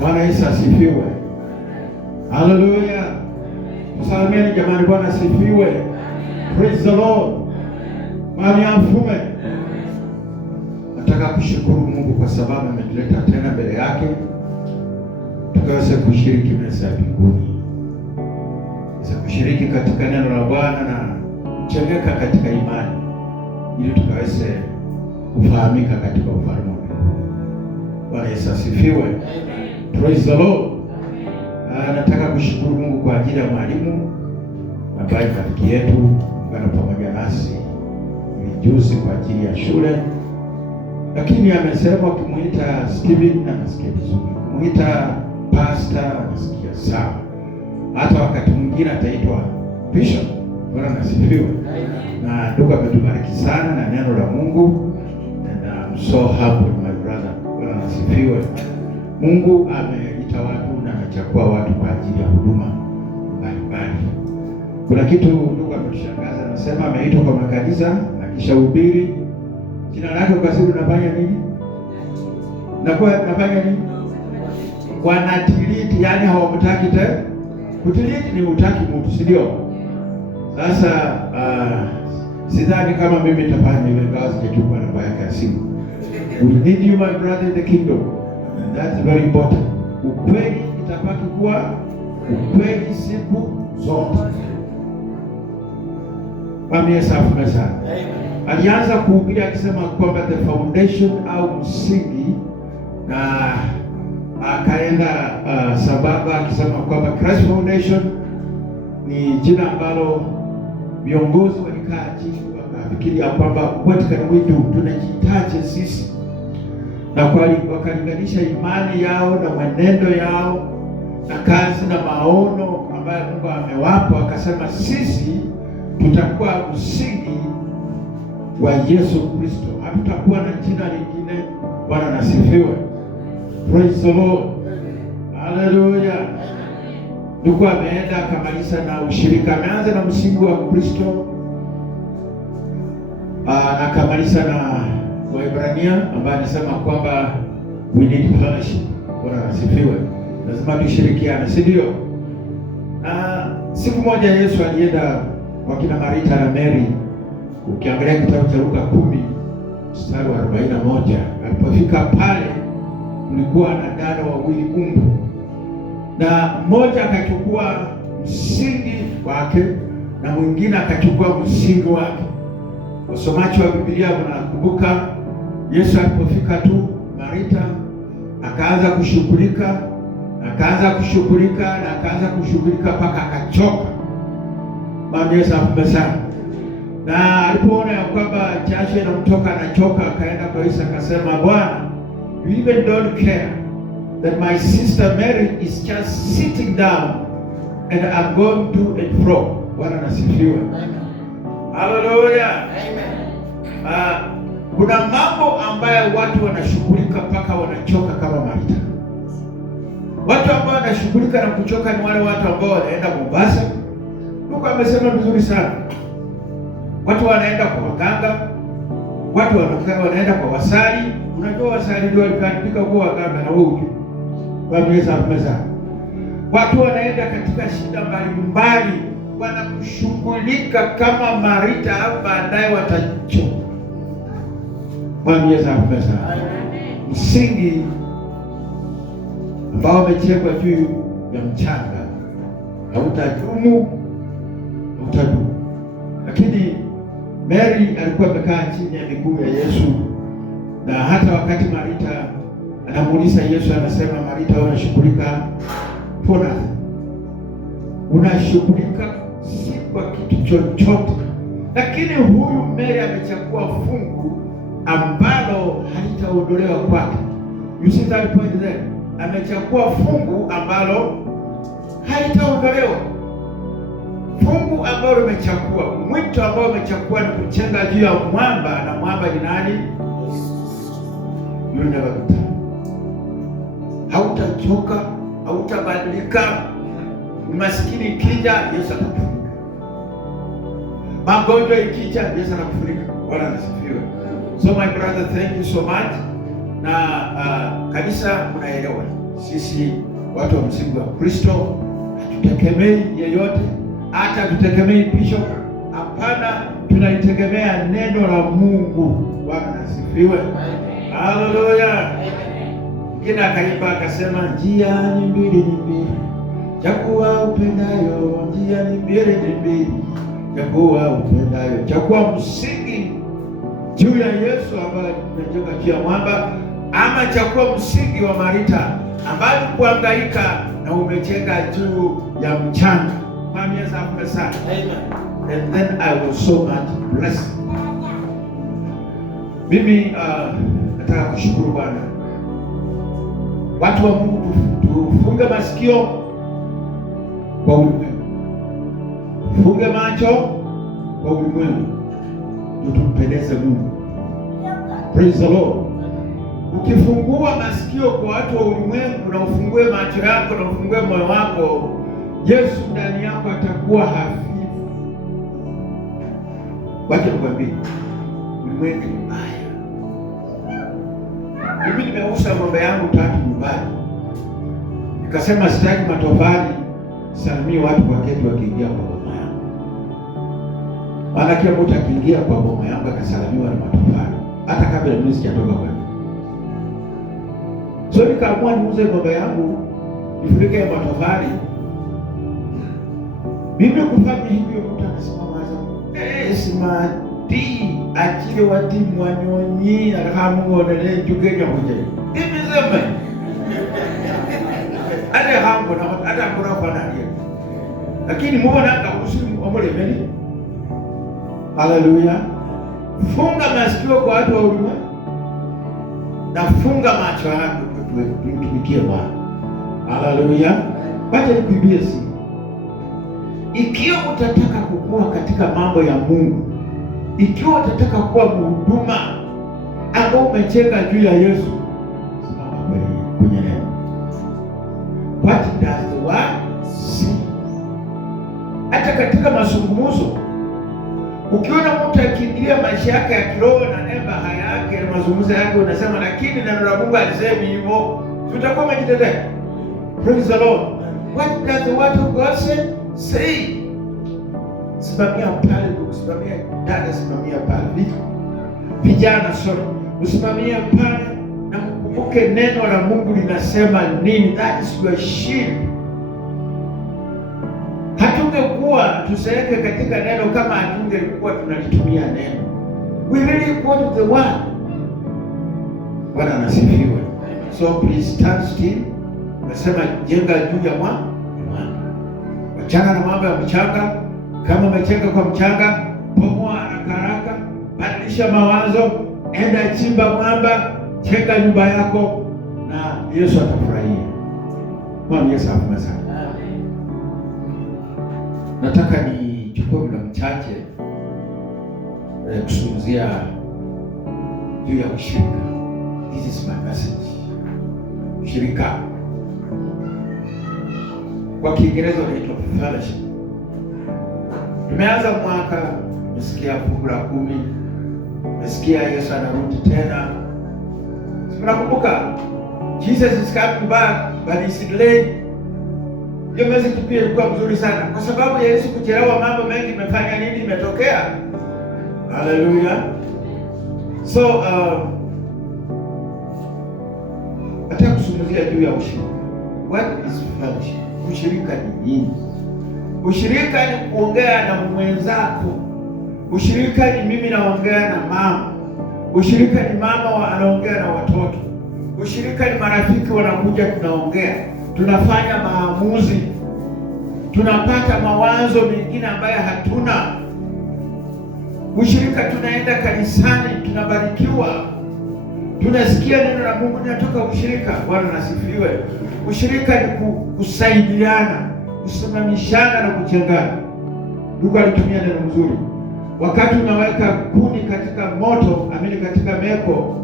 Bwana Yesu asifiwe. Haleluya. Tusalimieni jamani, Bwana asifiwe. Praise the Lord. Mami afume. Nataka kushukuru Mungu kwa sababu ametuleta tena mbele yake tukaweza kushiriki meza ya mbinguni, kushiriki katika neno la Bwana na kuchengeka katika imani, ili tukaweze kufahamika katika ufalme wa Mungu. Bwana Yesu asifiwe. Praise the Lord. Nataka kushukuru Mungu kwa ajili ya mwalimu ambaye rafiki yetu ungana pamoja nasi juzi kwa ajili ya shule, lakini amesema kumuita Steven na nasikia vizuri, kumuita pastor nasikia sawa, hata wakati mwingine ataitwa bishop. Bwana asifiwe. Na ndugu ametubariki sana na neno la Mungu, and I'm so happy my brother. Bwana asifiwe. Mungu ameita watu na amechagua watu kwa ajili ya huduma mbalimbali. Kuna kitu ndugu ametushangaza, anasema ameitwa kwa makanisa na kisha hubiri jina lake ukasiri, unafanya nini? Nafanya nini? Wanatiliti, yani hawamtaki tena. Kutiliti ni utaki mtu, si ndio? Sasa sidhani kama mimi nitafanya ile kazi nikichukua namba yake ya simu. We need you my brother in the kingdom. And that's very important. Ukweli itabaki kuwa ukweli siku zote. Mami Yesu afume sana. Alianza kuhubiri akisema kwamba the foundation au msingi, na akaenda sababu akisema kwamba Christ Foundation ni jina ambalo viongozi walikaa chini wakafikiria kwamba what can we do, tunajitaje sisi, na wakalinganisha imani yao na mwenendo yao na kazi na maono ambayo Mungu amewapa, wakasema sisi tutakuwa msingi wa Yesu Kristo, hatutakuwa na jina lingine. Bwana nasifiwe. Praise the Lord. Hallelujah. Ndugu ameenda akamaliza na ushirika, ameanza na msingi wa Kristo na akamaliza na Waebrania ambaye anasema kwamba we need fellowship. Bwana asifiwe. Lazima tushirikiane, si ndio? Siku moja Yesu alienda kwa kina Marita na Mary. Ukiangalia kitabu cha Luka 10 mstari wa 41, alipofika pale kulikuwa na dada wawili umbu, na mmoja akachukua msingi wake na mwingine akachukua msingi wake. Wasomaji wa Biblia wanakumbuka Yesu alipofika tu, Marita akaanza kushughulika mpaka akachoka. Bwana Yesu afume sana. Na alipoona ya kwamba jasho inamtoka anachoka, akaenda kwa Yesu akasema, Bwana, you even don't care that my sister Mary is just sitting down and I'm going to and fro. Bwana nasifiwe. Hallelujah. Amen. Kuna mambo ambayo watu wanashughulika mpaka wanachoka kama Marita. Watu ambao wanashughulika na kuchoka ni wale watu ambao wanaenda Mombasa. Mungu amesema vizuri sana. Watu wanaenda kwa waganga, watu wanaenda kwa wasali. Unajua wasali ndio walipandika kwa waganga na wewe. Bwana Yesu ameza. Watu wanaenda katika shida mbalimbali, wanakushughulika kama Marita, au baadaye watachoka. Bwana Yesu ameza. Msingi ambao umechekwa juu ya mchanga hautadumu. Lakini Mary alikuwa amekaa chini ya miguu ya Yesu, na hata wakati Marita anamuuliza Yesu, anasema, Marita, unashughulika for nothing. Unashughulika si kwa kitu chochote. Lakini huyu Mary amechagua fungu ambalo halitaondolewa kwake. You see that point there? Amechagua fungu ambalo halitaondolewa. Fungu ambalo umechagua, mwito ambao umechagua ni kuchenga juu ya mwamba, na mwamba ni nani? Yule never be tired. Hautachoka, hautabadilika. Umaskini ikija, Yesu atakufunika. Magonjwa ikija, Yesu atakufunika. Bwana asifiwe. So my brother, thank you so much. Na kanisa mnaelewa, Sisi watu wa msingi wa Kristo hatutegemei yeyote, hata hatutegemei bishop. Hapana, tunalitegemea neno la Mungu. Bwana asifiwe. Haleluya. Mwingine akaimba akasema, njia ni mbili, chagua upendayo. Njia ni mbili, chagua upendayo. Chagua msingi juu ya Yesu ambaye tumejenga juu ya mwamba, ama chagua msingi wa Marita ambaye kuhangaika na umejenga juu ya mchanga. Mami asante sana. Amen. And then I was so much blessed. Mimi nataka kushukuru Bwana. Watu wa Mungu, tufunge masikio kwa ulimwengu, tufunge macho kwa ulimwengu, tumpendeze Mungu. Praise the Lord. Ukifungua masikio kwa watu wa ulimwengu na ufungue macho yako na ufungue moyo wako, Yesu ndani yako atakuwa hafifu. Wacha nikwambie, ulimwengu ni mbaya. Mimi nimeuza ng'ombe yangu 3 nyumbani, nikasema sitaki matofali salimie watu waketi wakiingia kwa boma yangu. Maana kila mtu akiingia kwa boma yangu akasalimiwa na matofali, hata kabla mimi sijatoka kwa. So nikaamua niuze ng'ombe yangu nifurike matofali. Mimi kufanya hivyo, mtu anasimama simati achile wati mwanyonyi akamuonele jukenya kuje imizeme ade hambo na ade akura kwa nani, lakini muona akusimu omuleveni. Haleluya. Funga masikio kwa watu wa ulimwengu na funga macho yako tutumikie Bwana. Haleluya. Wacha nikuibie si. Ikiwa utataka kukua katika mambo ya Mungu, ikiwa utataka kuwa mhuduma ambao umechenga juu ya Yesu, simama kwenye neno. What does the word say? Hata katika mazungumzo, ukiona mtu akiingilia maisha yake ya kiroho na namba yake na mazungumzo yake, unasema lakini neno la Mungu alisema hivyo, tutakuwa umejitetea. Praise the Lord. What does the word of God say? Say. Simamia pale, usimamia dada, simamia pale. Vijana sote, usimamia pale na mkumbuke neno la Mungu linasema nini. That is your shield. Hatungekuwa tusaeke katika neno kama hatungekuwa tunalitumia neno. We really quote the word. Bwana anasifiwe. So please stand still. Nasema jenga juu ya mwamba. Wachana na mambo ya mchanga. Kama umechenga kwa mchanga, bomoa haraka, badilisha mawazo, enda chimba mwamba, chenga nyumba yako na Yesu atafurahia. Bwana Yesu asifiwe sana. Nataka nichukue muda mchache kuzungumzia juu ya ushirika. This is my message. Ushirika kwa Kiingereza unaitwa fellowship. Tumeanza mwaka, umesikia fungu la 10, umesikia Yesu anarudi tena. Tunakumbuka Jesus is coming back but it's delayed. Hiyo message pia ilikuwa mzuri sana kwa sababu ya Yesu kuchelewa, mambo mengi imefanya nini, imetokea. Hallelujah. So nataka kuzungumzia juu ya ushirika. What is fellowship? Ushirika ni nini? Ushirika ni kuongea na mwenzako. Ushirika ni mimi naongea na mama. Ushirika ni mama anaongea na watoto. Ushirika ni marafiki wanakuja, tunaongea, tunafanya maamuzi, tunapata mawazo mengine ambayo hatuna. Ushirika tunaenda kanisani, tunabarikiwa, tunasikia neno la Mungu linatoka ushirika. Bwana nasifiwe. Ushirika ni kusaidiana, kusimamishana na kuchengana. Mungu alitumia neno mzuri. Wakati unaweka kuni katika moto, katika meko,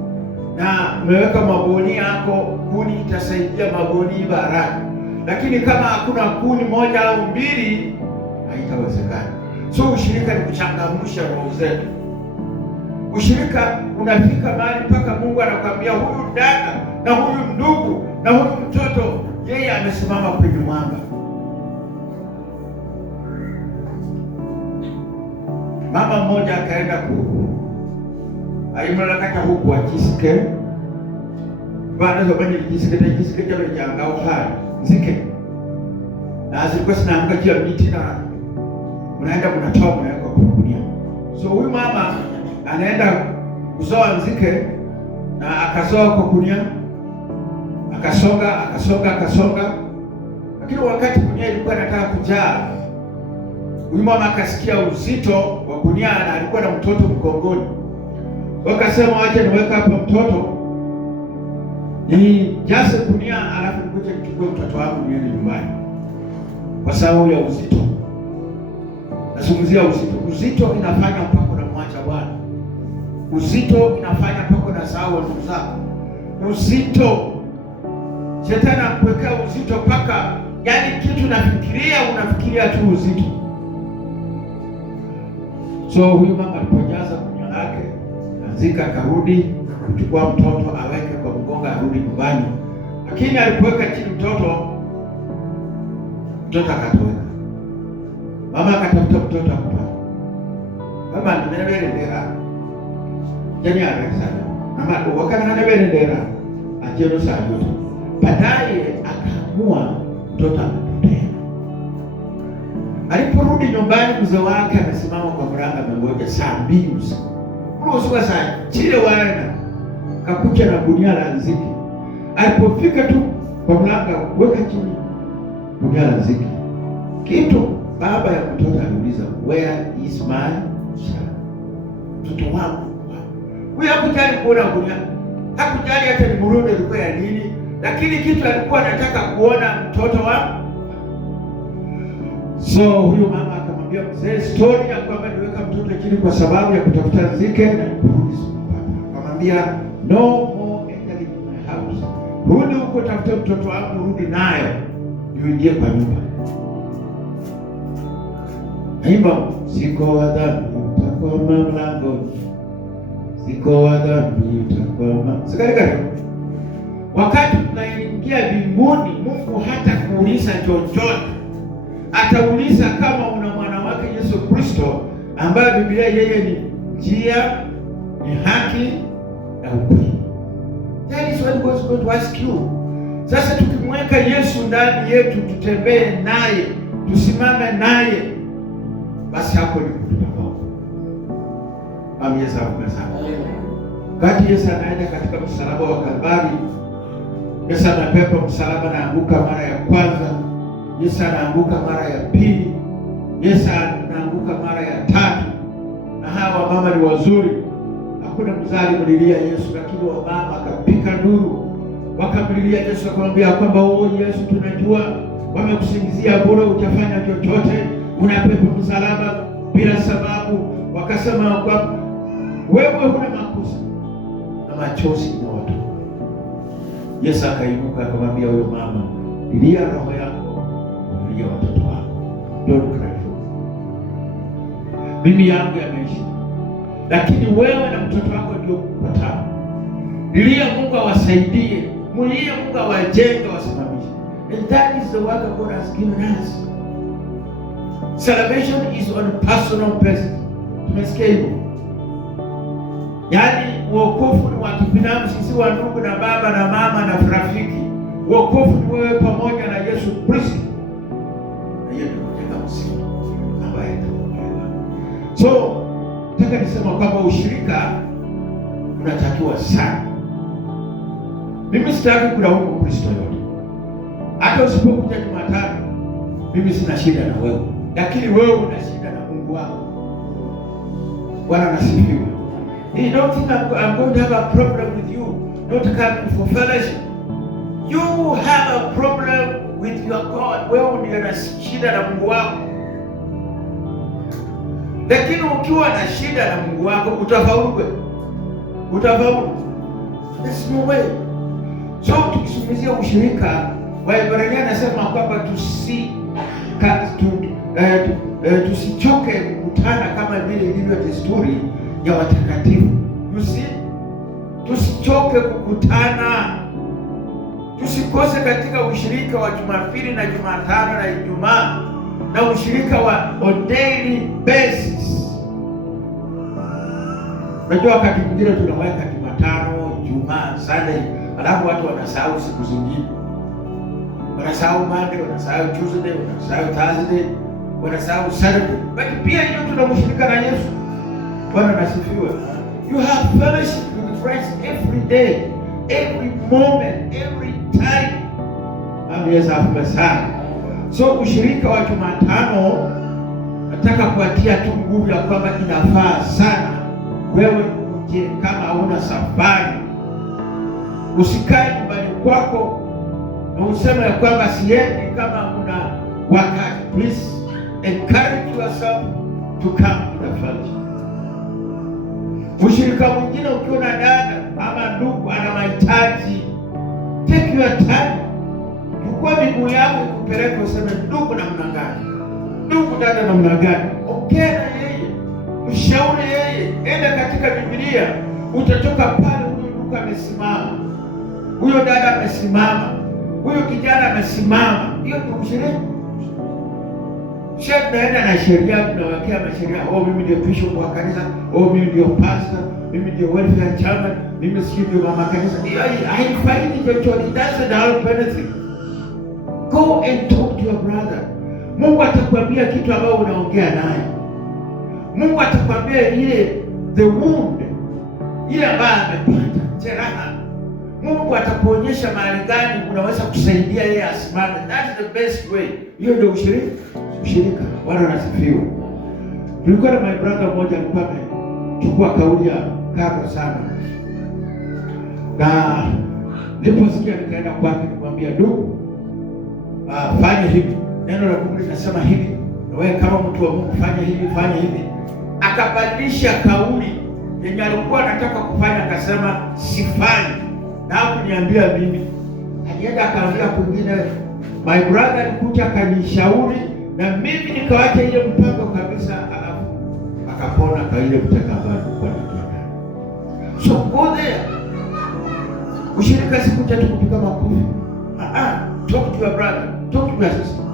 na umeweka maboni yako, kuni itasaidia maboni baraka. Lakini kama hakuna kuni moja au mbili, haitawezekana. So ushirika ni kuchangamsha roho zetu. Ushirika unafika mahali mpaka Mungu anakuambia huyu dada na huyu ndugu na huyu mtoto mmoja amesimama kwenye mwamba. Mama mmoja akaenda aimlalakata huku ajisike bana zobani jisike jalo jangao hai nzike na zilikuwa zinaanguka juu ya miti na mnaenda mnatoa mnaweka kwa gunia. So huyu mama anaenda kuzoa nzike na akazoa kwa gunia, akasonga, lakini wakati gunia ilikuwa inataka kujaa, huyu mama akasikia uzito wa gunia na alikuwa na mtoto mgongoni. Wakasema wacha niweke hapa mtoto ni jase gunia, alafu nikuje nichukue mtoto wangu niende nyumbani, kwa sababu ya uzito. Nazungumzia uzito. Uzito inafanya mpaka unamwacha Bwana. Uzito inafanya mpaka unasahau ndugu zako. Uzito, shetani anakuwekea uzito mpaka yaani kitu unafikiria tu uzito. So huyu mama alipojaza gunia lake, Nzika akarudi kuchukua mtoto aweke kwa mgongo arudi nyumbani. Lakini alipoweka chini mtoto akatoweka. Mama akatafuta mtoto akapata. Mama ndimelelera. Jani sana. Mama wakana anamelelera. Ajero sana. Baadaye akaamua mtoto amepotea. Aliporudi nyumbani, mzee wake amesimama kwa mlango amengoja saa 2 usiku. Usiku saa chile wana kakucha na gunia la nziki. Alipofika tu kwa mlango, weka chini gunia la nziki. Kitu baba ya mtoto aliuliza, where is my child? Mtoto wangu. Huyu hakujali kuona gunia. Hakujali hata ni mrundo ilikuwa ya nini. Lakini kitu alikuwa anataka kuona mtoto wangu. So huyu mama akamwambia mzee story ya kwamba niweka mtoto chini kwa sababu ya kutafuta nzike na kurudi. Akamwambia no more entering my house. Rudi huko tafuta mtoto wangu, rudi naye uingie kwa nyumba. Haimba siko wa dhambi utakwama mlangoni. Siko wa dhambi utakwama. Sikalika. Wakati tunaingia mbinguni, Mungu hata kuuliza chochote. Atauliza kama una mwana wake Yesu Kristo, ambaye Biblia yeye ni njia, ni haki na ukweli. That is what God is going to ask you. Sasa tukimweka Yesu ndani yetu, tutembee naye, tusimame naye, basi hapo ni kututafauti. Yesu amesema. Wakati Yesu anaenda katika msalaba wa Kalvari, Yesu anapepa msalaba na anguka mara ya kwanza. Yesu anaanguka mara ya pili. Yesu anaanguka mara ya tatu. Na hawa mama ni wazuri. Hakuna mzali mlilia Yesu, lakini wa mama akapika nduru. Wakamlilia Yesu akamwambia kwamba Yesu, tunajua wamekusingizia bure, utafanya chochote, unapepa msalaba bila sababu. Wakasema kwamba wewe huna makosa. Na machozi na watu. Yesu akainuka akamwambia huyo mama, lilia roho yako, lilia watoto wako. Don't cry. Mimi yangu yameisha, lakini wewe na mtoto wako ndio kupatana. Lilia Mungu awasaidie, mlilie Mungu awajenge, wasimamishe. And that is the work of God has given us. Salvation is on personal basis. Tumesikia hivyo? Yaani wokovu ni wa kibinafsi, si wa ndugu na baba na mama na rafiki. Wokovu ni wewe pamoja na Yesu Kristo. Na yeye ndiye kujenga msingi ambaye atakuelewa. So, nataka nisema kwamba ushirika unatakiwa sana. Mimi sitaki kulaumu Kristo yote. Hata usipokuja Jumatano, mimi sina shida na wewe. Lakini wewe una shida na Mungu wako. Bwana asifiwe. You don't think I'm going to have a problem with you not coming for fellowship. You have a problem with your God. Wewe ndio una shida na Mungu wako. Lakini ukiwa na shida na Mungu wako utafaulu. Utafaulu. There's no way. So tukizungumzia ushirika, Waebrania anasema kwamba tusichoke kukutana kama vile ilivyo desturi ya watakatifu. Tusichoke kukutana. Tusikose katika ushirika wa Jumapili na Jumatano na Ijumaa na ushirika wa on daily basis. Unajua wakati mwingine tunaweka Jumatano, Ijumaa, Sunday, alafu watu wanasahau siku zingine. Wanasahau Monday, wanasahau Tuesday, wanasahau Thursday, wanasahau Saturday. But pia hiyo tunamshirika na Yesu. Bwana asifiwe. You have fellowship with Christ every day, every moment, every time. Yesu asifiwe sana. So ushirika wa Jumatano nataka kuatia tu nguvu ya kwamba inafaa sana wewe uje kama hauna safari. Usikae nyumbani kwako na useme ya kwamba siendi kama una wakati. Please encourage yourself to come to the fellowship. Ushirika mwingine ukiwa na dada ama ndugu ana mahitaji, take your time. Chukua miguu yako ikupeleke useme ndugu namna gani? Ndugu dada namna gani? Ongea na yeye. Mshauri yeye. Enda katika Biblia. Utatoka pale huyo ndugu amesimama. Huyo dada amesimama. Huyo kijana amesimama. Hiyo ndio ushirika. Sheikh naenda na sheria, tunawekea masheria. Mimi ndio bishop wa kanisa. Mimi ndio pastor. Mimi ndio welfare chairman. Mimi ndio mama kanisa. Haifaidi chochote. It doesn't help anything. Go and talk to your brother. Mungu atakwambia kitu ambacho unaongea naye. Mungu atakwambia ile the wound, ile ambayo amepata, jeraha. Mungu atakuonyesha mahali gani unaweza kusaidia yeye asimame. That's the best way. Hiyo ndio ushirika. Bwana asifiwe. Tulikuwa na my brother mmoja alikuwa amechukua kauli ya karo sana. Na niliposikia nikaenda kwake nikamwambia, ndugu, fanya hivi. Neno la Mungu linasema hivi. Na wewe kama mtu wa Mungu fanya hivi, fanya hivi. Akabadilisha kauli yenye alikuwa anataka kufanya, akasema sifanyi. Na hakuniambia mimi. Alienda akaambia kwingine. My brother alikuja akanishauri na mimi nikawacha ile mpango kabisa, alafu akapona kwa ile mtakabali kwa ndani. So go there. Ushirika sikuja tu kupiga makofi. Talk to your brother, talk to your sister.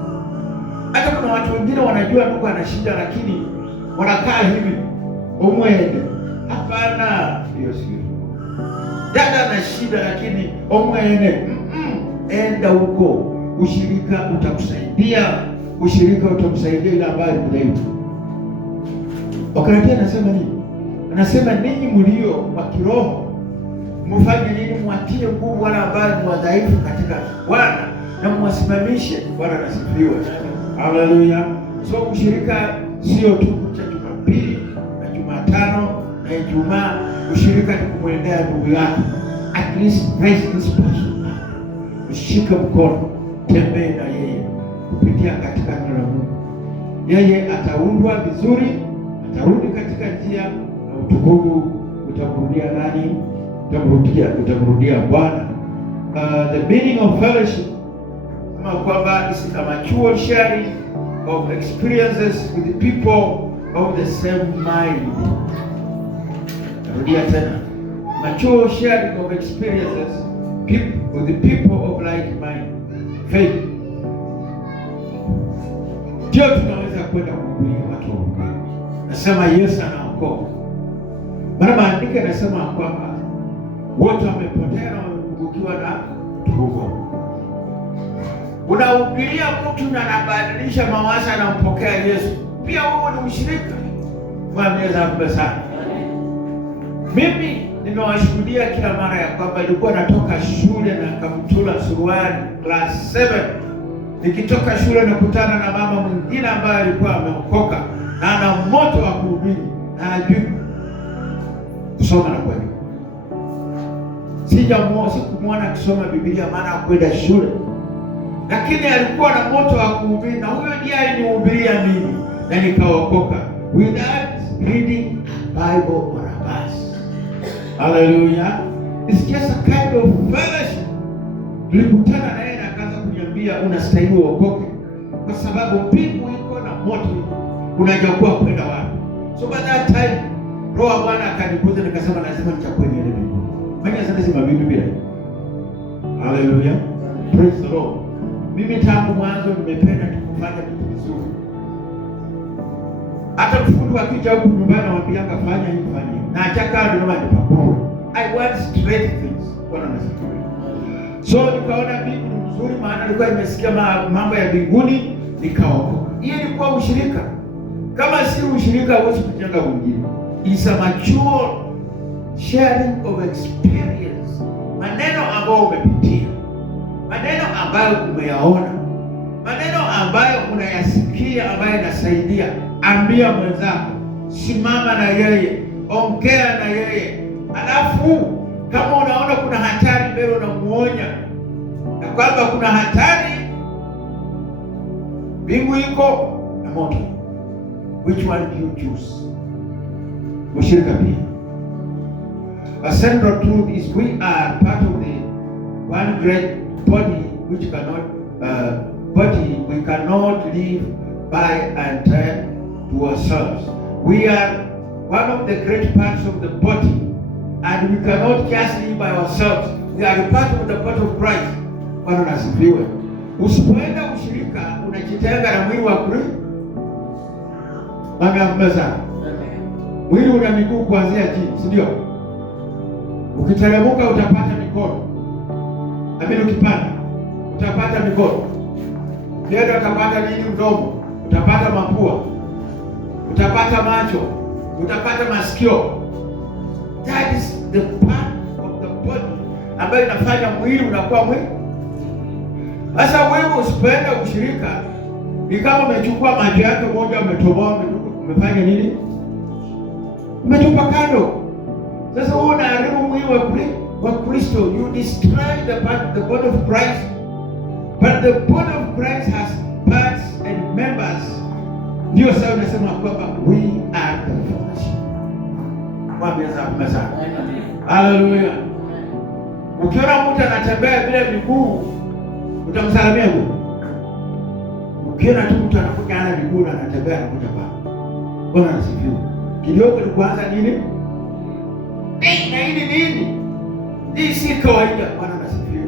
Hata kuna watu wengine wanajua ndugu ana shida lakini wanakaa hivi. Omwende. Hapana, hiyo sio. Dada ana shida lakini omwende. Enda huko. Ushirika utakusaidia. Ushirika utamsaidia ile ambayo mdhaifu. Wakati anasema nini? Anasema ninyi mlio wa kiroho mfanye nini? Mwatie nguvu wale ambao ni wadhaifu katika Bwana na mwasimamishe. Bwana asifiwe. Haleluya. So ushirika sio tu cha Jumapili na Jumatano na Ijumaa. Ushirika ni kumwendea ndugu yako. At least praise this person. Ushike mkono, tembee na yeye kupitia katika neno la Mungu. Yeye ataundwa vizuri, atarudi katika njia na utukufu utamrudia nani? Utamrudia Bwana. The meaning of fellowship kama kwamba is a mature sharing of experiences with the people of the same mind. Narudia tena. Mature sharing of experiences with the people of like mind. Faith. Ndio tunaweza kwenda kuhubiri watu wa Mungu. Nasema Yesu anaokoa. Maana maandiko yanasema kwamba wote wamepotea na wamepungukiwa na tuko. Unahubiria mtu na anabadilisha mawazo na anampokea Yesu. Pia huo ni ushirika. Mwambie zaidi sana. Mimi nimewashuhudia kila mara ya kwamba nilikuwa natoka shule na kaptula suruali class 7. Nikitoka shule nakutana na mama mwingine ambaye alikuwa ameokoka na ana moto wa kuhubiri na hajui kusoma na kweli. Sikumwona kusoma Biblia maana hakwenda shule. Lakini alikuwa na moto wa kuhubiri na huyo ndiye alinihubiria mimi na nikaokoka without reading a Bible or a verse. Hallelujah. It's just a kind of fellowship. Tulikutana na yeye na akaanza kuniambia unastahili uokoke kwa sababu mbingu iko na moto iko. Unajakuwa kwenda wapi? So by that time Roho Bwana akaniguza nikasema lazima nitakwenda ile mbingu. Fanya sana Biblia. Hallelujah. Praise the Lord. Mimi tangu mwanzo nimependa tukufanya vitu vizuri. Hata mfundi akija huku nyumbani anamwambianga fanya hivi fanya hivi. Na achaka ndio mambo pakubwa. I want straight things. Bwana nasikia. So nikaona mbingu ni mzuri, maana nilikuwa nimesikia mambo ya mbinguni nikaokoka. Hiyo ilikuwa ushirika. Kama si ushirika huwezi kujenga mwingine. It's a mature sharing of experience. Maneno ambayo umepitia, maneno ambayo umeyaona, maneno ambayo unayasikia ambayo yanasaidia. Ambia mwenzako, simama na yeye, ongea na yeye. Alafu kama unaona kuna hatari mbele, unamuonya na kwamba kuna hatari, mbingu iko na moto. Which one do you choose? Ushirika pia. A central truth is we are part of the one great body which we cannot live by and turn to ourselves. We are one of the great parts of the body, and we cannot just live by ourselves. We are a part of the body of Christ. Bwana nasifiwe. Usipoenda ushirika unajitenga na mwili wa Kristo. Ameza. Mwili una miguu kuanzia chini, si ndio? Ukiteremka utapata mikono. Amini, ukipanda utapata mikono. Ukienda utapata nini? Mdomo. Utapata mapua. Utapata macho. Utapata masikio. That is the part of the body ambayo inafanya mwili unakuwa mwili. Sasa wewe usipoenda ushirika, ni kama umechukua macho yake moja umetoboa, umefanya nini? Umetupa kando. Sasa wewe unaharibu mwili wa Kristo. You destroy the body of Christ. But the body of Christ has parts and members. Ndio sasa unasema kwamba we are the fellowship. Hallelujah. Ukiona mtu anatembea bila miguu, utamsalamia huyo. Ukiona tu mtu anakuja ana miguu na anatembea anakuja hapa. Bwana asifiwe. Kidogo ni kuanza nini? Na hili nini? Hii si kawaida. Bwana asifiwe.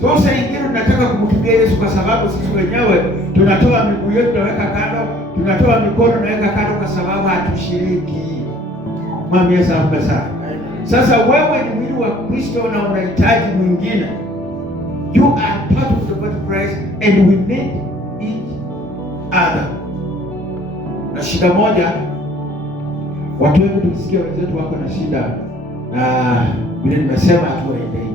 So sasa ingine tunataka kumtukia Yesu kwa sababu sisi wenyewe tunatoa miguu yetu tunaweka kando, tunatoa mikono tunaweka kando kwa sababu hatushiriki. Mwambie Yesu sana. Sasa wewe ni mwili wa Kristo na unahitaji mwingine. You are part of the body of Christ and we need each other. Na shida moja, watu wengi tukisikia wenzetu wako na shida, na vile nimesema hatuwaendei.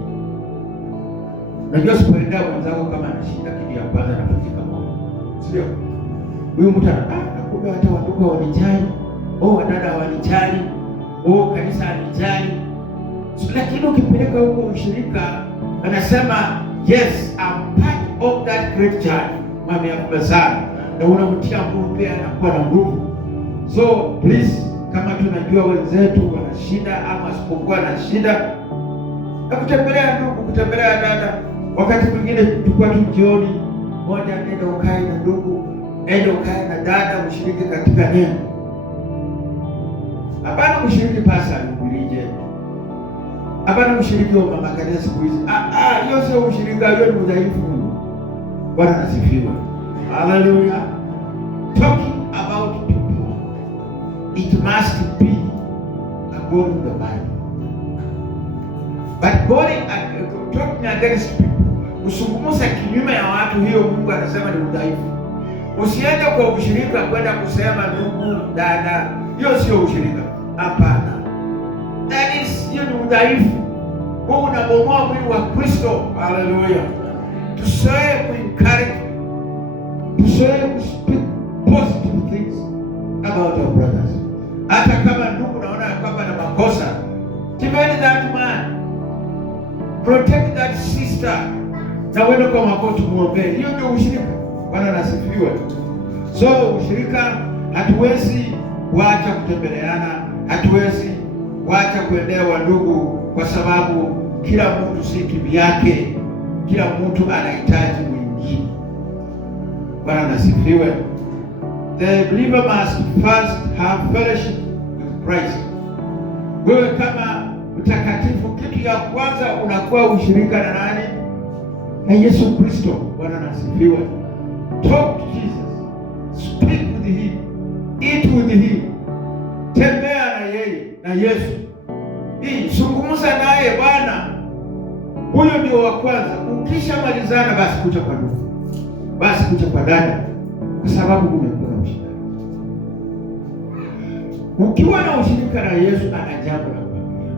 Unajua sipoendea mwenzako kama ana shida, kitu ya kwanza napatika moyo. Sio? Huyu mtu anakuja hata wandugu wanijali, wadada wanijali, kanisa wanijali. Lakini ukipeleka huko ushirika, anasema yes, I'm part of that great church. Mami ya sana. Na unamtia nguvu pia anakuwa na nguvu. So please, kama tunajua wenzetu wana shida ama asipokuwa na shida, na kutembelea ndugu, kutembelea dada. Wakati mwingine tukua tu jioni moja, nenda ukae na ndugu, nenda ukae na dada, ushiriki katika neno. Hapana ushiriki pasa ubirije. Hapana ushiriki wa mama kanisa siku hizi. Hiyo sio ushirika, hiyo ni udhaifu. Bwana asifiwe. Hallelujah. Talking about people, it must be according to the Bible. But talking against people, usungumuza kinyume ya watu, hiyo Mungu anasema ni udhaifu. Usiende kwa ushirika kwenda kusema ndugu, dada, hiyo sio ushirika. Hapana. Hiyo ni udhaifu. Wewe unabomoa mwili wa Kristo. Hallelujah. Tusoe kuencourage, tusoe kuspeak positive things about our brothers. Hata kama ndugu naona kwamba na makosa, defend that man, protect that sister, na wewe kwa makoti muombe. Hiyo ndio ushirika. Bwana asifiwe. So ushirika, hatuwezi kuacha kutembeleana, hatuwezi kuacha kuendea wa ndugu, kwa sababu kila mtu si kivyake. Kila mtu anahitaji mwingine. Bwana asifiwe. The believer must first have fellowship with Christ. Wewe kama mtakatifu, kitu ya kwanza unakuwa ushirika na nani? na Yesu Kristo. Bwana asifiwe. Talk to Jesus, speak with him, eat with him, tembea na yeye na Yesu, zungumza naye Bwana. Huyo ndio wa kwanza. Ukishamalizana basi kuja kwa ndugu, basi kuja kwa dada, kwa sababu umekuwa na ushirika. Ukiwa na ushirika na Yesu, ana jambo la kukwambia.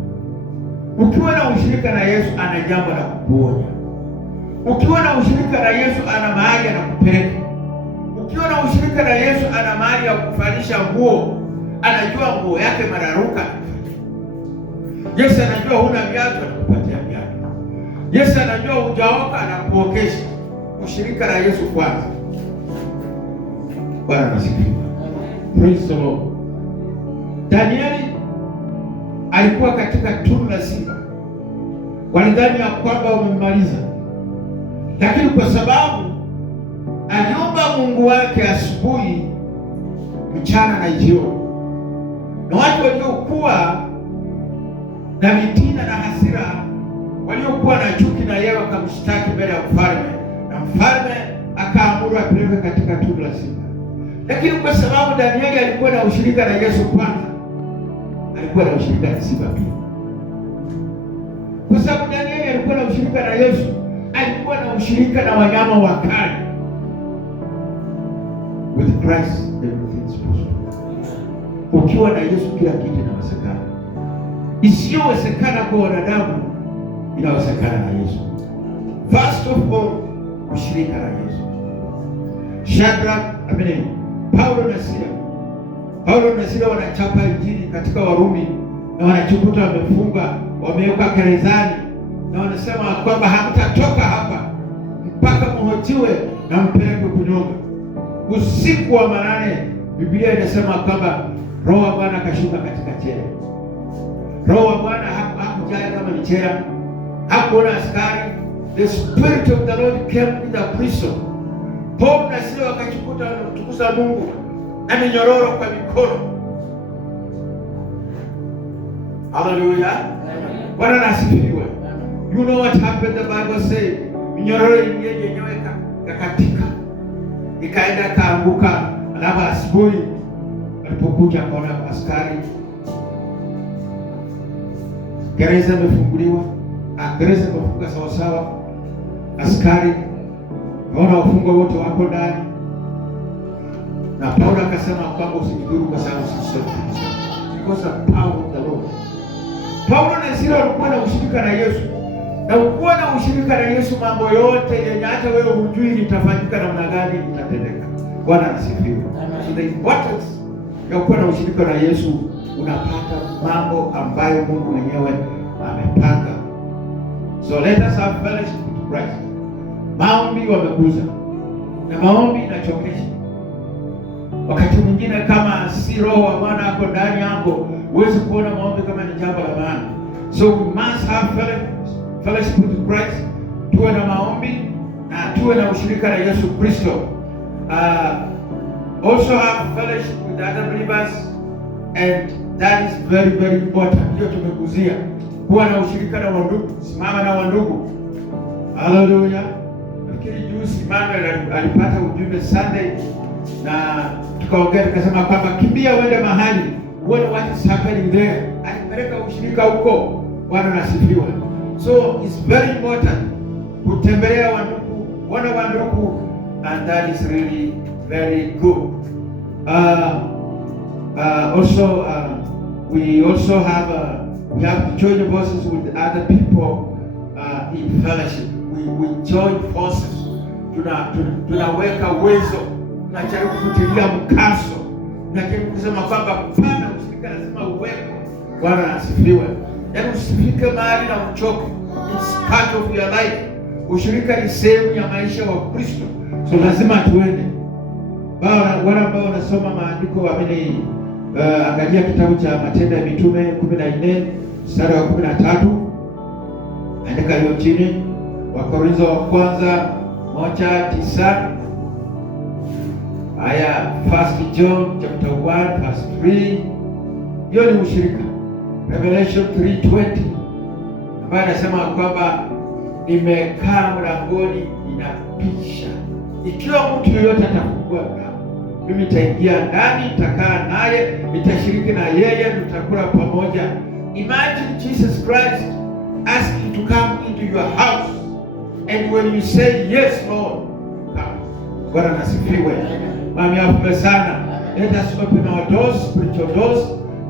Ukiwa na ushirika na Yesu, ana jambo la kuponya. Ukiwa na ushirika na Yesu, ana mahali anakupeleka. Ukiwa na ushirika na Yesu, ana mahali ya kukuvalisha nguo. Anajua nguo yake mararuka. Yesu anajua huna viatu, anakupatia viatu. Yesu anajua hujaoka, anakuokesha. Ushirika na Yesu kwanza. Bwana asifiwe. Praise the Lord. Danieli alikuwa katika tundu la simba. Walidhani ya kwamba wamemmaliza, lakini kwa sababu aliomba Mungu wake asubuhi, mchana na jioni, na watu waliokuwa na mitina na hasira, waliokuwa na chuki na yeye, wakamshtaki mbele ya mfalme, na mfalme akaamuru apelekwe katika tundu la simba. Lakini kwa sababu Danieli alikuwa na ushirika na Yesu kwanza, alikuwa na ushirika na simba pia. Kwa sababu Danieli alikuwa na ushirika na Yesu, alikuwa na ushirika na wanyama wakali. With Christ everything is possible. Ukiwa na Yesu kila kitu inawezekana. Isiyowezekana kwa wanadamu inawezekana na Yesu. First of all, ushirika na Yesu. Paulo na Sila wanachapa injili katika Warumi, na wanajikuta wamefunga, wameweka gerezani, na wanasema kwamba hamtatoka hapa mpaka mhojiwe na mpelekwe kunyonga. Usiku wa manane, Biblia inasema kwamba Roho wa Bwana akashuka katika jela. Roho wa Bwana hakujaa kama ni jela, hakuona askari. The Spirit of the Lord came in the prison. Paulo na Sila wakajikuta wanamtukuza Mungu na minyororo kwa mikono. Hallelujah. Bwana asifiwe. You know what happened? The Bible says minyororo yenyewe katika ikaenda kaanguka. Alafu asubuhi alipokuja akaona askari, gereza imefunguliwa, gereza imefunga sawa sawa, askari kaona wafungwa wote wako ndani, na Paulo akasema kwamba usijidhuru kwa sababu sisi sote because the power of the Lord. Paulo na Sila walikuwa na ushirika na Yesu, na ukuwa na ushirika na Yesu, mambo yote yenye hata wewe hujui litafanyika namna gani itatendeka. Bwana asifiwe. So the importance ya kuwa na ushirika na Yesu, unapata mambo ambayo Mungu mwenyewe amepanga. So let us have fellowship with Christ. Maombi wamekuza, na maombi inachokesha. Wakati mwingine kama si Roho wa Bwana ako ndani yako, huwezi kuona maombi kama ni jambo la maana. So we must have fellowship with Christ. Tuwe na maombi na tuwe na ushirika na Yesu Kristo. Also have fellowship with other believers, and that is very very important. Hiyo tumekuzia kuwa na ushirika na wandugu, simama na wandugu. Hallelujah. Nafikiri juzi Emmanuel alipata ujumbe Sunday, na tukaongea tukasema kwamba kimbia uende mahali uone what is happening there. Alipeleka ushirika huko. Bwana asifiwe. So it's very important kutembelea wandugu, wana wandugu, and that is really very good. We have to join forces with other people in fellowship. We join forces. Tunaweka uwezo, tunajaribu kutilia mkazo, tunajaribu kusema kwamba pana ushirika lazima uwepo. Bwana asifiwe. Yaani usifike mahali na uchoke. It's part of your life. Ushirika ni sehemu ya maisha wa Kristo. So lazima tuende. Wale ambao wanasoma maandiko angalia kitabu cha Matendo ya Mitume 14 mstari wa 13. Andika hiyo chini. Wakorintho wa kwanza 1:9. Haya, 1 John chapter 1 verse 3. Hiyo ni ushirika. Revelation 3:20 ambayo anasema kwamba nimekaa mlangoni ninapisha. Ikiwa mtu yeyote atafungua mlango, mimi nitaingia ndani, nitakaa naye, nitashiriki na yeye, tutakula pamoja. Imagine Jesus Christ asking to come into your house, and when you say yes Lord, come. Bwana nasifiwe. Mami afume sana. Let us open our doors, spiritual doors.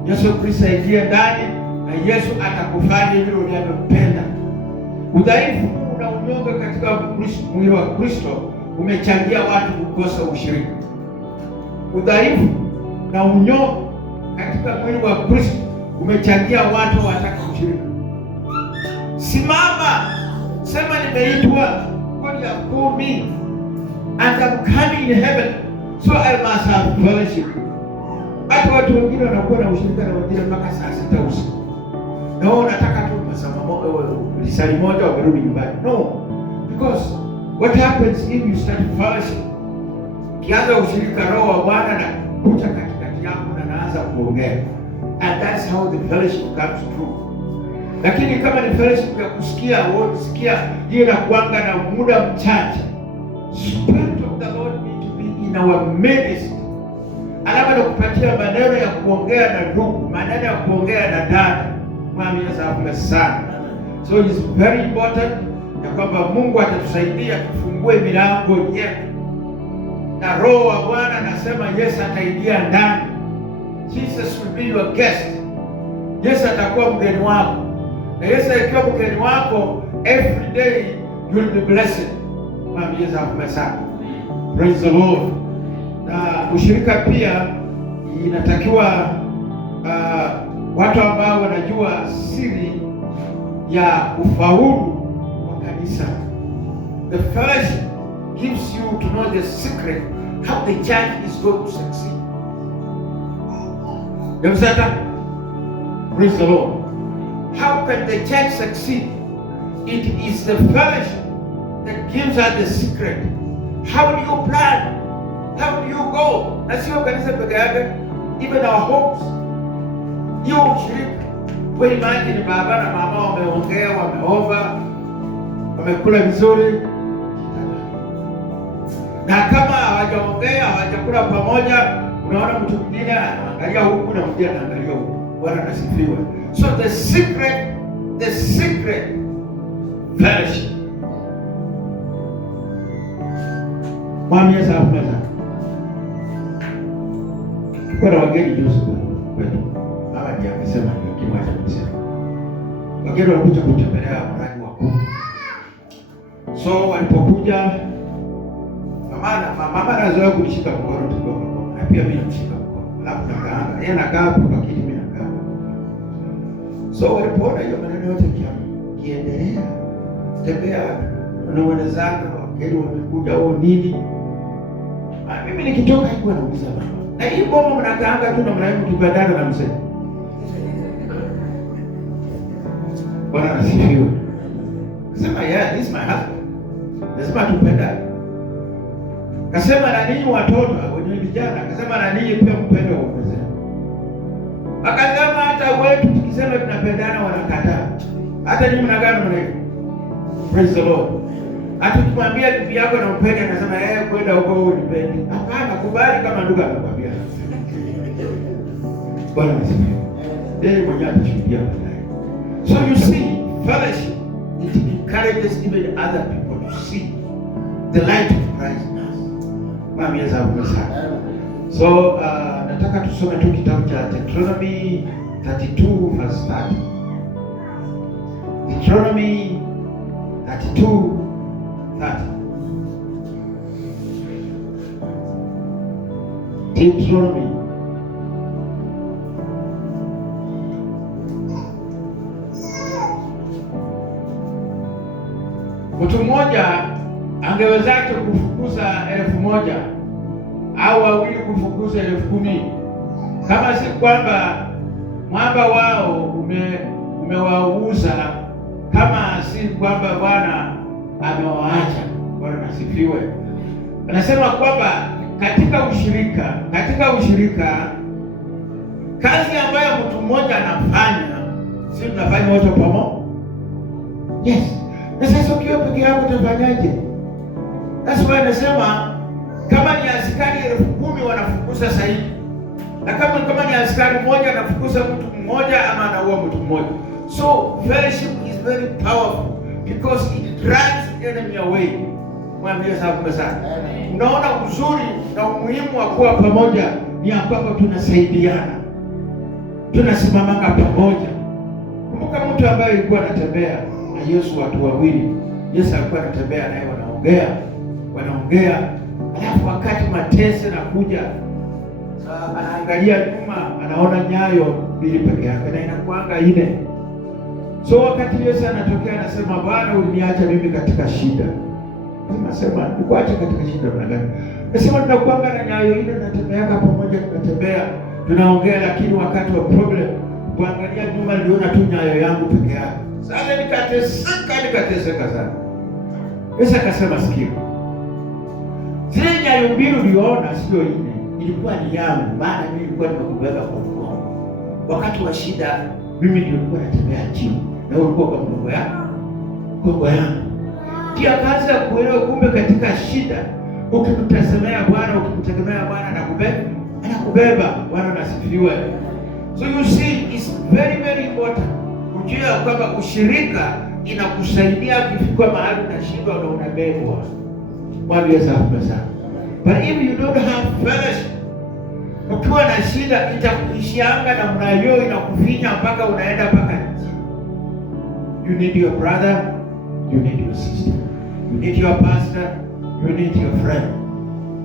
Yesu Kristo aingie ndani na Yesu atakufanya vile unavyopenda. Udhaifu na unyonge katika mwili wa Kristo umechangia watu kukosa ushirika. Udhaifu na unyonge katika mwili wa Kristo umechangia watu wataka ushirika. Simama, sema nimeitwa, God has called me and I'm coming in heaven, so I must have fellowship. Hata watu wengine wanakuwa na ushirika na wengine mpaka saa 6 usiku. Na wao wanataka tu lisali moja wamerudi nyumbani. No. Because what happens if you start fellowship? Kianza ushirika, Roho wa Bwana na kuja katikati yako na naanza kuongea. And that's how the fellowship comes through. Lakini kama ni fellowship ya kusikia, sikia, hiyo inakuanga na muda mchache. Spirit of the Lord need to be in our midst. Alama kupatia maneno ya kuongea na ndugu, maneno ya kuongea na dada. Mami asafume sana. So it's very important ya kwamba Mungu atatusaidia kufungue milango yetu. Na Roho wa Bwana anasema Yesu ataingia ndani. Jesus will be your guest. Yesu atakuwa mgeni wako. Na Yesu akiwa mgeni wako, every day you will be blessed. Mami Yesu afume sana. Praise the Lord. Na ushirika pia inatakiwa watu ambao wanajua siri ya ufaulu wa kanisa. The fellowship gives you to know the secret how the church is going to succeed. You understand? Praise the Lord. How can the church succeed? It is the fellowship that gives us the secret. How do you plan? How do you go? Na sio kanisa peke yake, even our homes. Hiyo ushirika. Kwa imagine baba na mama wameongea, wameomba, wamekula vizuri. Na kama hawajaongea, hawajakula pamoja, unaona mtu mwingine anaangalia huku na mwingine anaangalia huku. Bwana asifiwe. So the secret fellowship. Mami Yesu afadhali. Kuna wageni juzi kwetu. Mama ndiye amesema ndio kimwacha kusema. Wageni walikuja kutembelea mradi wa kuku. So walipokuja mama anazoea kunishika mkono kidogo. Na pia mimi nishika mkono. Alafu nakaanga. Yeye anakaa kwa kiti, mimi nakaa. So walipoona hiyo maneno yote kiendelea. Tembea na wenzangu, wageni wamekuja au nini? Mimi nikitoka hiyo nauliza mama. Na hii bomo mnakaanga tu na mnaimu kibandana na mzee. Bwana asifiwe. Sema yeah, this is my husband. Lazima tupendane. Kasema na ninyi watoto wenye vijana, kasema na ninyi pia mpende wazee. Akasema hata wetu tukisema tunapendana wanakataa. Hata ninyi mnagana mnaimu. Praise the Lord. Hata tukimwambia bibi yako na upende anasema kwenda huko unipende. Hapana, kubali kama ndugu anakuambia. Bwana asifiwe. Yeye mwenyewe atashuhudia baadaye. So you see, fellowship it encourages even other people to see the light of Christ in us. Mami Yesu akubariki. So nataka tusome tu kitabu cha Deuteronomy 32 verse 30. Deuteronomy 32:30. Deuteronomy. Mtu mmoja angewezaje kufukuza 1,000 au wawili kufukuza 10,000 kama si kwamba mwamba wao umewauza, kama si kwamba Bwana amewaacha. Bwana asifiwe. Anasema kwamba katika ushirika kazi ambayo mtu mmoja anafanya, si tunafanya wote pamoja. Yes. Na sasa ukiwa peke yako utafanyaje? Sasa anasema kama ni askari 10,000 wanafukuza sahihi, na kama ni askari mmoja anafukuza mtu mmoja ama anaua mtu mmoja. So fellowship is very powerful because it drives the enemy away. Mwambie sana. Unaona uzuri na umuhimu wa kuwa pamoja ni kwamba tunasaidiana, tunasimamanga pamoja. Kumbuka mtu ambaye alikuwa anatembea na Yesu, watu wawili. Yesu alikuwa anatembea naye, wanaongea, alafu wakati mateso nakuja, anaangalia nyuma, anaona nyayo mbili peke yake na inakuanga ile. So wakati Yesu anatokea anasema, Bwana uliniacha mimi katika shida. Nasema nikuache katika shida bwana gani? Nasema tunakuanga na nyayo ile, tunatembea pamoja, tunaongea, lakini wakati wa problem kuangalia nyuma niliona tu nyayo yangu peke yake. Sasa nikateseka sana. Yesu akasema, sikia, zile nyayo mbili uliona sio ile, ilikuwa ni yangu, maana mimi nilikuwa nimekubeba kwa mkono. Wakati wa shida mimi ndio nilikuwa natembea chini na wewe ulikuwa kwa mgongo yangu. Pia kazi ya kuelewa kumbe katika shida ukimtegemea Bwana anakubeba. Bwana anasifiwe. So you see, it's very very important kujua kwamba ushirika inakusaidia kufika mahali unashindwa na unabebwa. Bwana Yesu asifiwe. But if you don't have fellowship, ukiwa na shida itakuishianga na mnayo inakufinya mpaka unaenda mpaka chini. You need your brother, you need your sister, you need your pastor, you need your friend.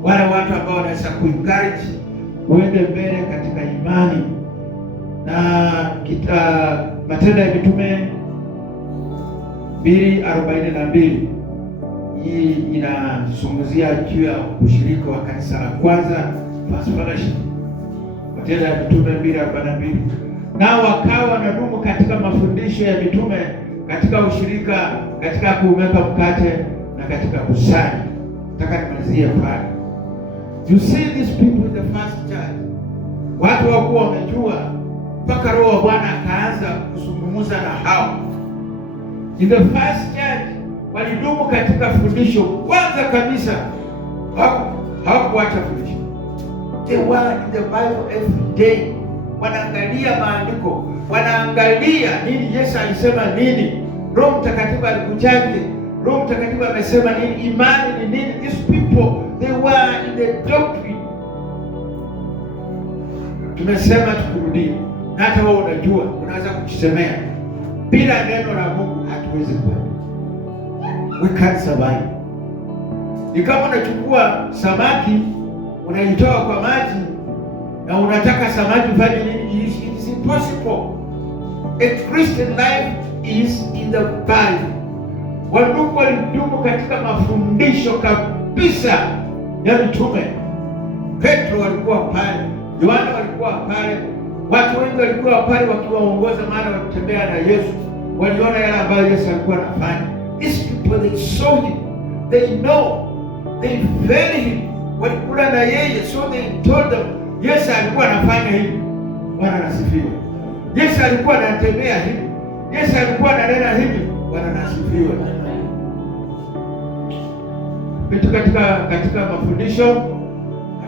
Wale watu ambao wanaweza kuencourage uende mbele katika imani. Na Matendo ya Mitume 2:42 hii inazungumzia juu ya ushirika wa kanisa la kwanza, first fellowship. Matendo ya Mitume 2:42, nao wakawa wanadumu katika mafundisho ya mitume, katika ushirika, katika kuumeka mkate na katika kusali. Nataka nimalizie pale. You see these people in the first church, watu wakuwa wamejua mpaka Roho wa Bwana akaanza kuzungumza na hao. In the first church walidumu katika fundisho. Kwanza kabisa hawakuacha fundisho. They were in the Bible every day. Wanaangalia maandiko, wanaangalia nini Yesu alisema nini, Roho Mtakatifu alikujaje, Roho Mtakatifu amesema nini, imani ni nini. These people, they were in the doctrine. Tumesema tukurudie, na hata wewe unajua, unaweza kujisemea, bila neno la Mungu hatuwezi kwenda. We can't survive. Ni kama unachukua samaki unaitoa kwa maji na unataka samaki fanye nini? It is impossible. A Christian life is in the Bible. Wandugu walidumu katika mafundisho kabisa ya mitume. Petro walikuwa pale, Yohana walikuwa pale, watu wengi walikuwa pale wakiwaongoza, maana wakitembea na Yesu waliona yale ambayo Yesu alikuwa anafanya. These people, they saw him, they know, they felt him. Walikula na yeye, so they told them, Yesu alikuwa anafanya hivi. Bwana anasifiwe. Yesu alikuwa anatembea hivi, Yesu alikuwa ananena hivi. Bwana anasifiwe. Vitu katika mafundisho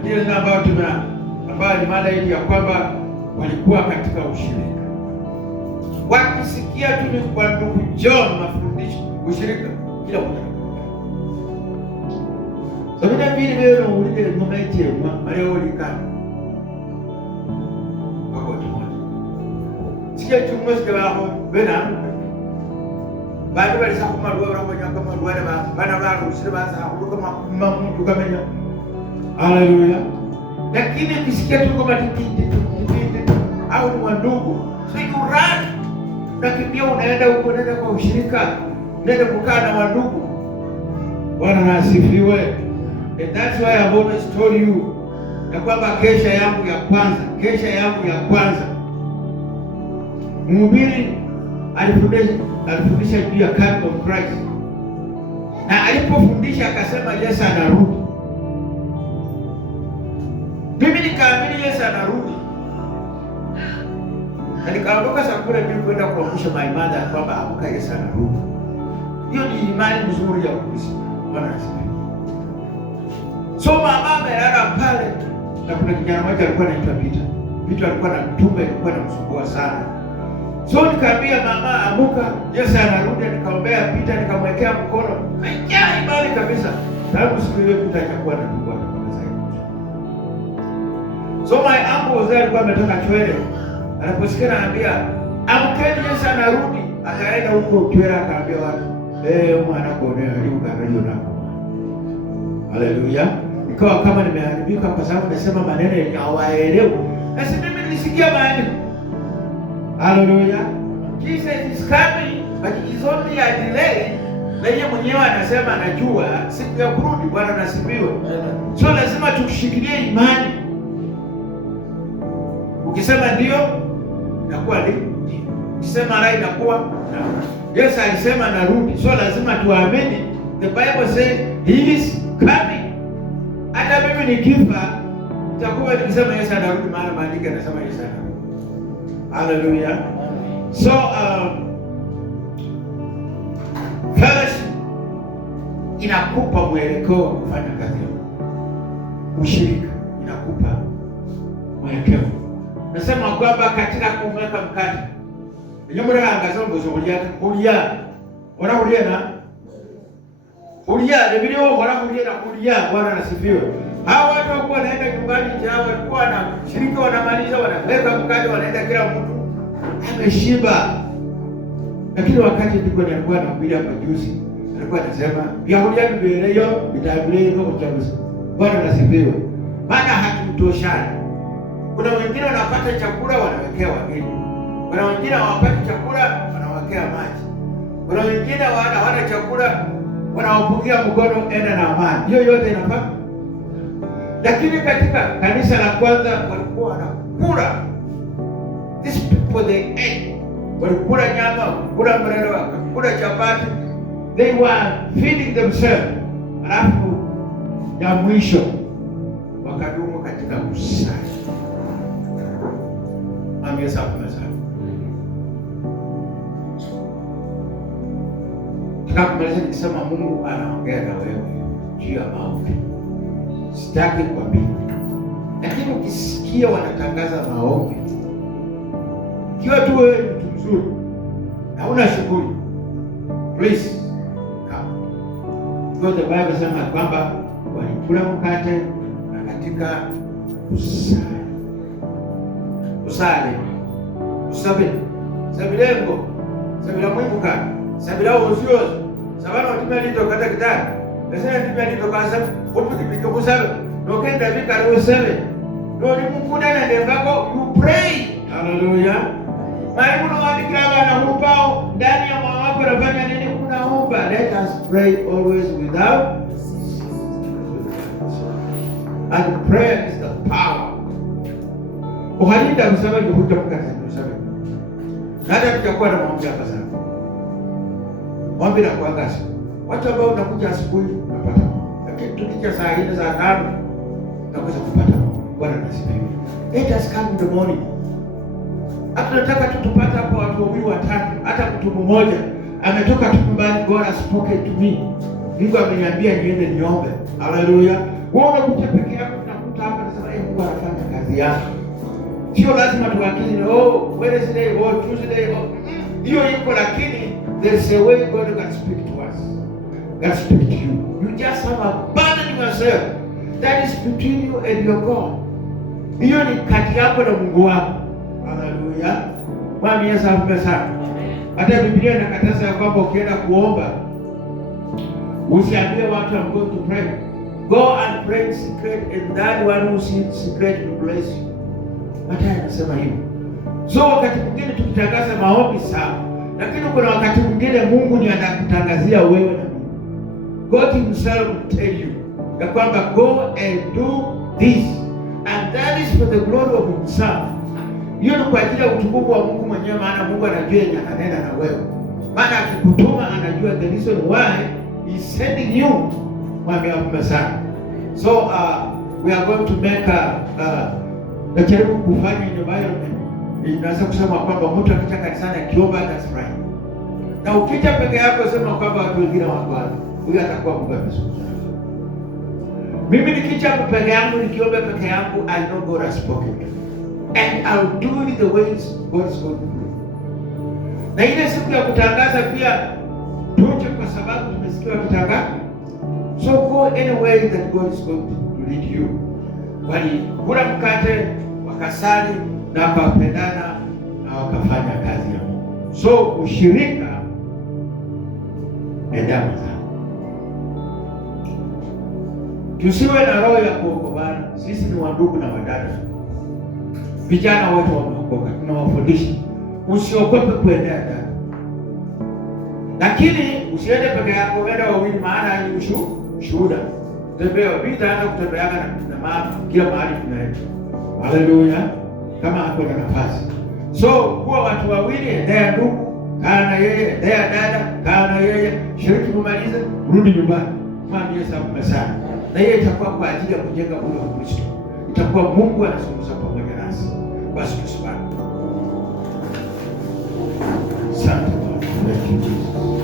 ndio ambayo ni mada hii ya kwamba walikuwa katika ushirika. Wakisikia tu ni kwa ndugu John mafundisho ushirika kila mmoja. Sabina vile wewe unaulize ngomeje Mario Likana. Wako tumoja. Sikia tumoja wao bena. Baada ya sasa kama ruwa kama ruwa bana usire basa kama mtu kamenya. Haleluya. Lakini ukisikia tu kama tikiti au ni ndugu, sio uradi. Unakimbia unaenda huko, unaenda kwa ushirika, unaenda kukaa na wandugu. Bwana asifiwe. And that's why I've always told you ya kwamba kesha yangu ya kwanza mhubiri alifundisha juu ya coming of Christ, na alipofundisha akasema Yesu anarudi. Mimi nikaamini Yesu anarudi, na nikaondoka saa 12 kwenda kuamsha my mother kwamba amka, Yesu anarudi. Hiyo ni imani nzuri ya Ukristo. Bwana asifiwe. So mama amelala pale, na kuna kijana mmoja alikuwa anaitwa Peter. Peter alikuwa na tumbo ilikuwa inamsumbua sana. So nikaambia mama, amuka, Yesu anarudi. Nikaombea Peter, nikamwekea mkono. Haijaa imani kabisa. Tangu siku hiyo Peter akakuwa na tumbo akakuwa zaidi. So my uncle alikuwa ametoka Chwele. Anaposikia naambia, amkeni, Yesu anarudi. Akaenda huko Chwele akaambia watu, mwana kuonea aliukarejea nako. Haleluya. Ikawa kama nimeharibika kwa sababu nasema maneno yenye hawaelewi. Na sisi mimi nilisikia maneno. Hallelujah. Jesus is coming, but it is only a delay. Na yeye mwenyewe anasema anajua siku ya kurudi. Bwana nasifiwe. So lazima tushikilie imani. Ukisema ndio, inakuwa ndio. Ukisema la, inakuwa na. Yesu alisema narudi. So lazima tuamini. The Bible says he is coming. Hata mimi nikifa nitakuwa nikisema Yesu anarudi, maana maandiko yanasema Yesu anarudi. Hallelujah. So fellowship inakupa mwelekeo wa kufanya kazi yako. Ushirika inakupa mwelekeo. Nasema kwamba katika kumweka mkate. Nyumba ya ngazongo zulia. Unarudia na kulia, ndio wanakulia na kulia. Bwana anasifiwe. Hao watu walikuwa wanaenda nyumbani jao, walikuwa na shirika, wanamaliza, wanaweka mkate, wanaenda, kila mtu ameshiba. Lakini wakati ndiko nilikuwa nahubiri hapa juzi, alikuwa anasema Yahudia ndio vitabiri kwa uchaguzi. Bwana anasifiwe. Maana hatutoshani. Kuna wengine wanapata chakula wanawekea wageni. Kuna wengine hawapati chakula wanawekea maji. Kuna wengine hawana chakula wanaopungia mkono, enda na amani. Hiyo yote inafaa. Lakini katika kanisa la kwanza walikuwa wanakula. These people they ate. Walikula nyama, walikula mrenda, walikula chapati. They were feeding themselves. Alafu ya mwisho wakadumu katika kusali. Amia sana. Tunakumaliza nikisema Mungu anaongea na wewe juu ya maombi. Sitaki kuambia. Lakini ukisikia wanatangaza maombi, kiwa tu wewe mtu mzuri na una shughuli, please come. Because the Bible says kwamba walikula mkate na katika sabilengo, sabila mwibuka, sabila uosiozi, sabana watumia lito kata kitani, lesena tumia lito kasa, kopi kipike kusabe, nokenda vika leo sebe, noni mkuna na nembako, you pray. Hallelujah. Maimuno wanikaba na hupao, ndani ya mawako nafanya nini unaomba. Let us pray always without. And prayer is the power. Uhalinda kusema juhuta mkati kusema. Nada tutakuwa na maombi hapa sana. Maombi na kuangasa. Watu ambao unakuja asubuhi unapata. Lakini tukija saa 4 saa 5 unakosa kupata. Bwana nasifiwe. Let us come in the morning. Tunataka tutupata hapo watu wawili watatu, hata mtu mmoja ametoka tu nyumbani, God has spoken to me. Mungu ameniambia niende niombe. Hallelujah. Wewe unakuja peke yako, unakuta hapa nasema Mungu anafanya kazi yake. Sio lazima tuakizi Wednesday or Tuesday or hiyo iko, lakini there's a way God can speak to us. God speak to you. You just have abandoned yourself. That is between you and your God. Hiyo ni kati yako na Mungu wako. Hallelujah. Bwana Yesu asifiwe sana. Hata Biblia inakataza ya kwamba ukienda kuomba usiambie watu I'm going to pray. Go and pray in secret, and that one who sees secret will bless you. Hata anasema hivyo. So wakati mwingine tukitangaza maombi sawa, lakini kuna wakati mwingine Mungu ndiye anakutangazia wewe na mimi. God himself will tell you ya kwamba go and do this, and that is for the glory of himself. Hiyo ni kwa ajili ya utukufu wa Mungu mwenyewe, maana Mungu anajua yeye ananena na wewe. Maana akikutuma anajua the reason why he is sending you. Mwambie sana. So we are going to make najaribu kufanya environment. Inaweza kusema kwamba mtu akitaka kanisani akiomba atafurahi. Na ukija peke yako sema kwamba watu wengine wako wapi, huyo atakuwa Mungu amezungumza. Mimi nikija peke yangu, nikiomba peke yangu, I know God has spoken to me. And I'll do it the ways God is going to do. Na ile siku ya kutangaza pia tuje, kwa sababu tumesikia kutangaza. So go anywhere that God is going to lead you. Walikula mkate, wakasali na wakapendana na wakafanya kazi ya Mungu. So ushirika ni damu zao. Tusiwe na roho ya kuogopana. Sisi ni wandugu na wadada. Vijana wote wameokoka, tunawafundisha usiogope kuendea dada, lakini usiende peke yako, uende wawili, maana ni ushuhuda. Tembea vita, hata kutembeana na mama kila mahali tunaenda. Haleluya, kama hapo na nafasi. So kuwa watu wawili, endea ndugu, kaa na yeye, endea dada, kaa na yeye, shiriki kumaliza, rudi nyumbani. Mwambie sababu sana. Na hiyo itakuwa kwa ajili ya kujenga mwili wa Kristo. Itakuwa Mungu anazungumza pamoja nasi. Basi tusimame. Asante Bwana. Thank you Jesus.